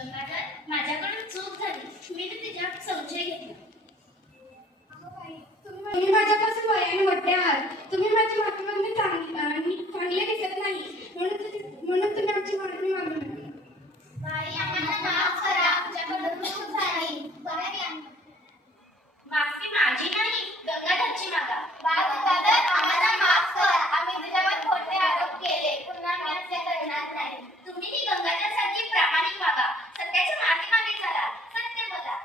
गंगाधर, माझ्याकडून चूक झाली. मी तुझ्या संशय घेतला. तुम्ही माझ्यापासून वयाने मोठे आहात. तुम्ही माझी माफी मागणे चांगले दिसत नाही, म्हणून तुम्ही आमची माफी मागू नका. बाई, आम्हाला माफ करा. आमच्याकडून चूक झाली. माफी माझी नाही, गंगाधरची मागा. गंगाधर, आम्हाला माफ कर. आम्ही तुझ्यावर खोटे आरोप केले. पुन्हा मी असे करणार नाही. तुम्ही गंगाधरसाठी प्रामाणिक वागा. सत्याच्या मागे चला. सत्य बोला.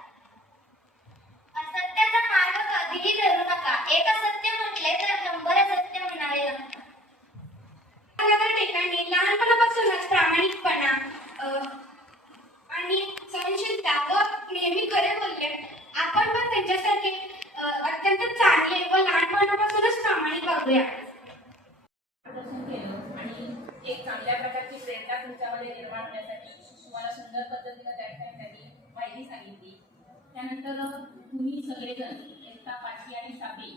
असत्याचा मार्ग कधीही धरू नका. एक असत्य म्हटले तर शंभर असत्य म्हणावे लागतात. गंगाधर टेकाणे लहानपणापासूनच प्रामाणिकपणा आणि सहनशीलता व नेहमी खरे बोलले. आपण पण त्यांच्यासारखे अत्यंत चांगले व लहानपणापासूनच प्रामाणिक वागूया. केलं आणि एक चांगल्या प्रकारची प्रेरणा तुमच्यामध्ये निर्माण होण्यासाठी तुम्हाला सुंदर पद्धतीनं त्या ठिकाणी त्यांनी माहिती सांगितली. त्यानंतर तुम्ही सगळेजण इयत्ता 5वी आणि 7वी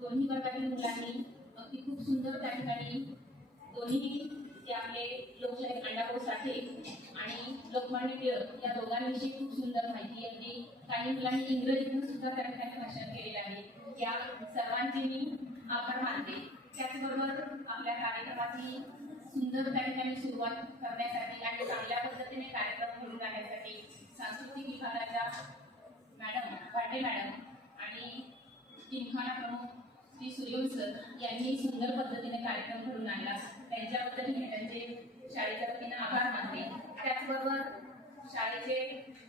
दोन्ही वर्गातील मुलांनी अगदी खूप सुंदर त्या ठिकाणी दोन्ही ते आपले लोकशाहीर अण्णाभाऊ साठे आणि लोकमान्य टिळक या दोघांविषयी खूप सुंदर माहिती. अगदी काही मुलांनी इंग्रजीतून सुद्धा त्या ठिकाणी भाषण केलेलं आहे. या सर्वांचे मी आभार मानते. त्याचबरोबर आपल्या कार्यक्रमाची सुंदर त्या ठिकाणी सुरुवात करण्यासाठी आणि चांगल्या पद्धतीने कार्यक्रम घडून आणण्यासाठी सांस्कृतिक विभागाच्या मॅडम भाटे मॅडम आणि जिमखाना प्रमुख श्री सूर्यवंश सर यांनी सुंदर पद्धतीने कार्यक्रम घडून आणला. त्यांच्याबद्दल मी त्यांचे शाळेच्या वतीने आभार मानते. त्याचबरोबर शाळेचे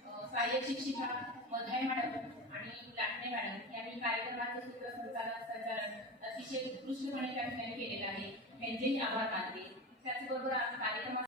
सहाय्यक शिक्षिका मधुराई मॅडम आणि लाटणे मॅडम यांनी कार्यक्रमाचं संचालन अतिशय उत्कृष्टपणे त्या ठिकाणी केलेलं आहे. त्यांचेही आभार मानते. त्याचबरोबर कार्यक्रमात